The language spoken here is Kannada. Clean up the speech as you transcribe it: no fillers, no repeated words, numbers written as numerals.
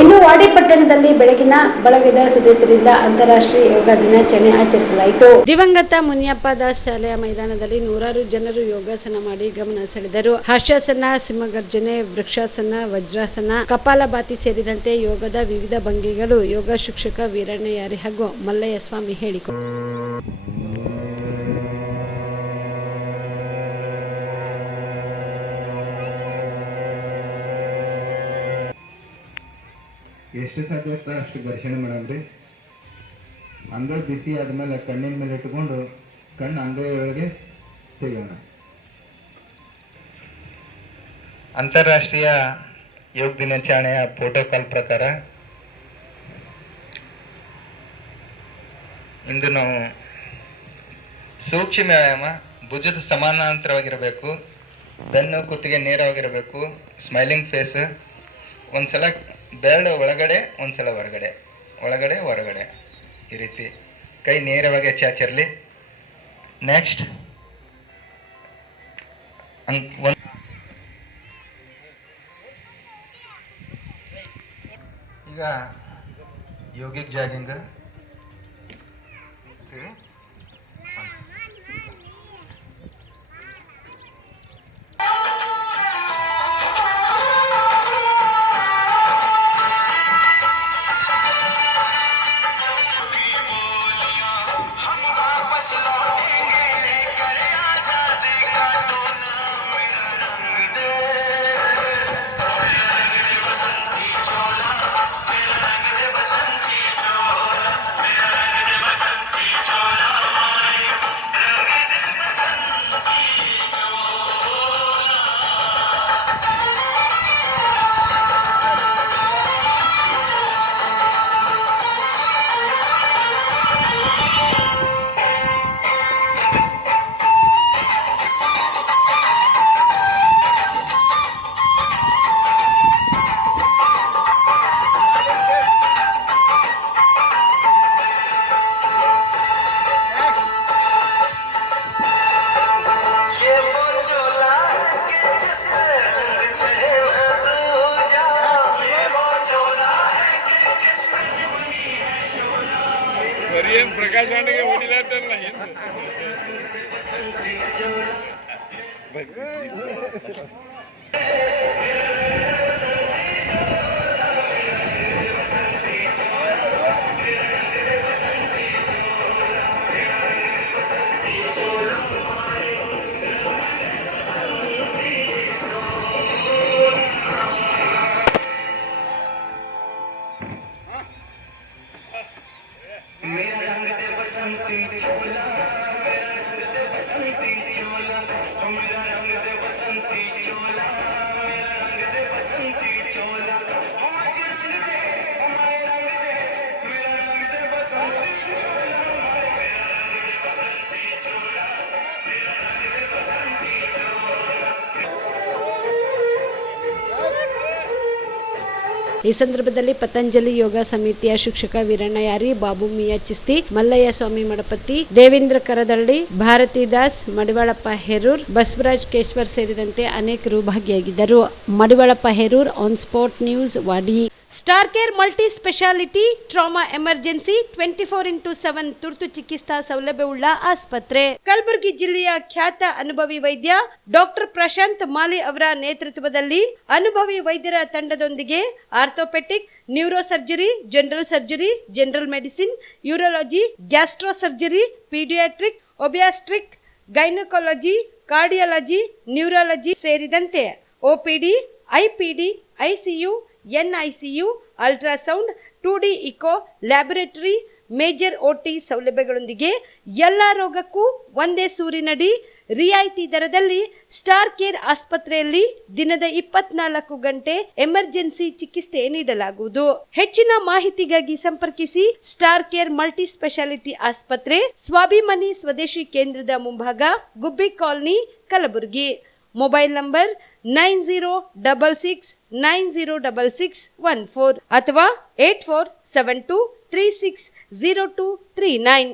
ಇನ್ನು ವಾಡಿ ಪಟ್ಟಣದಲ್ಲಿ ಬೆಳಗಿನ ಬಳಗದ ಸದಸ್ಯರಿಂದ ಅಂತಾರಾಷ್ಟ್ರೀಯ ಯೋಗ ದಿನಾಚರಣೆ ಆಚರಿಸಲಾಯಿತು. ದಿವಂಗತ ಮುನಿಯಪ್ಪ ದಾಸ್ ಶಾಲೆಯ ಮೈದಾನದಲ್ಲಿ ನೂರಾರು ಜನರು ಯೋಗಾಸನ ಮಾಡಿ ಗಮನ ಸೆಳೆದರು. ಹರ್ಷಾಸನ, ಸಿಂಹಗರ್ಜನೆ, ವೃಕ್ಷಾಸನ, ವಜ್ರಾಸನ, ಕಪಾಲಭಾತಿ ಸೇರಿದಂತೆ ಯೋಗದ ವಿವಿಧ ಭಂಗಿಗಳು ಯೋಗ ಶಿಕ್ಷಕ ವೀರಣ್ಣ ಯಾರಿ ಹಾಗೂ ಮಲ್ಲಯ್ಯ ಸ್ವಾಮಿ ಹೇಳಿಕೊಂಡರು. ಎಷ್ಟು ಸಾಧ್ಯ ಅಷ್ಟು ಘರ್ಷಣೆ ಮಾಡಲ್ರಿ. ಅಂಗೈ ಬಿಸಿ ಆದ್ಮೇಲೆ ಕಣ್ಣಿನ ಮೇಲೆ ಇಟ್ಕೊಂಡು ಕಣ್ಣು ಅಂಗೈ ಒಳಗೆ ತೆಗೋಣ. ಅಂತಾರಾಷ್ಟ್ರೀಯ ಯೋಗ ದಿನಾಚರಣೆಯ ಪ್ರೋಟೋಕಾಲ್ ಪ್ರಕಾರ ಇಂದು ನಾವು ಸೂಕ್ಷ್ಮ ವ್ಯಾಯಾಮ, ಭುಜದ ಸಮಾನಾಂತರವಾಗಿರಬೇಕು, ಬೆನ್ನು ಕುತ್ತಿಗೆ ನೇರವಾಗಿರಬೇಕು, ಸ್ಮೈಲಿಂಗ್ ಫೇಸ್, ಒಂದ್ಸಲ ಬೆರಳು ಒಳಗಡೆ ಒಂದ್ಸಲ ಹೊರಗಡೆ, ಒಳಗಡೆ ಹೊರಗಡೆ, ಈ ರೀತಿ ಕೈ ನೇರವಾಗಿ ಚಾಚಿರಲಿ. ನೆಕ್ಸ್ಟ್ ಈಗ ಯೋಗಿಕ್ ಜಾಗಿಂಗ್. प्रकाश ಹೊಡಿಲ್ಲ ಈ ಸಂದರ್ಭದಲ್ಲಿ ಪತಂಜಲಿ ಯೋಗ ಸಮಿತಿಯ ಶಿಕ್ಷಕ ವೀರಣ್ಣ ಯಾರಿ, ಬಾಬು ಮಿಯಾ ಚಿಸ್ತಿ, ಮಲ್ಲಯ್ಯ ಸ್ವಾಮಿ ಮಡಪತ್ತಿ, ದೇವೇಂದ್ರ ಕರದಳ್ಳಿ, ಭಾರತಿ ದಾಸ್, ಮಡಿವಾಳಪ್ಪ ಹೇರೂರ್, ಬಸವರಾಜ್ ಕೇಶ್ವರ್ ಸೇರಿದಂತೆ ಅನೇಕರು ಭಾಗಿಯಾಗಿದ್ದರು. Madivalappa Herur, on spot news, Wadi. Star care multi speciality trauma emergency 24x7 ತುರ್ತು ಚಿಕಿತ್ಸಾ ಸೌಲಭ್ಯವುಳ್ಳ ಆಸ್ಪತ್ರೆ. ಕಲಬುರಗಿ ಜಿಲ್ಲೆಯ ಖ್ಯಾತ ಅನುಭವಿ ವೈದ್ಯ ಡಾಕ್ಟರ್ ಪ್ರಶಾಂತ್ ಮಾಲಿ ಅವರ ನೇತೃತ್ವದಲ್ಲಿ ಅನುಭವಿ ವೈದ್ಯರ ತಂಡದೊಂದಿಗೆ orthopaedic, neuro surgery, general surgery, general medicine, urology, gastro surgery, paediatric, obstetric, gynaecology, cardiology, neurology ಸೇರಿದಂತೆ OPD, IPD, ICU, NICU, ultrasound, 2D echo, laboratory, major OT ಸೌಲಭ್ಯಗಳೊಂದಿಗೆ ಎಲ್ಲ ರೋಗಕ್ಕೂ ಒಂದೇ ಸೂರಿನಡಿ ರಿಯಾಯಿತಿ ದರದಲ್ಲಿ ಸ್ಟಾರ್ ಕೇರ್ ಆಸ್ಪತ್ರೆಯಲ್ಲಿ ದಿನದ 24 ಗಂಟೆ ಎಮರ್ಜೆನ್ಸಿ ಚಿಕಿತ್ಸೆ ನೀಡಲಾಗುವುದು. ಹೆಚ್ಚಿನ ಮಾಹಿತಿಗಾಗಿ ಸಂಪರ್ಕಿಸಿ ಸ್ಟಾರ್ ಕೇರ್ ಮಲ್ಟಿ ಸ್ಪೆಷಾಲಿಟಿ ಆಸ್ಪತ್ರೆ, ಸ್ವಾಭಿಮಾನಿ ಸ್ವದೇಶಿ ಕೇಂದ್ರದ ಮುಂಭಾಗ, ಗುಬ್ಬಿ ಕಾಲನಿ, ಕಲಬುರಗಿ. ಮೊಬೈಲ್ ನಂಬರ್ 9066906614 ಅಥವಾ 8472360239.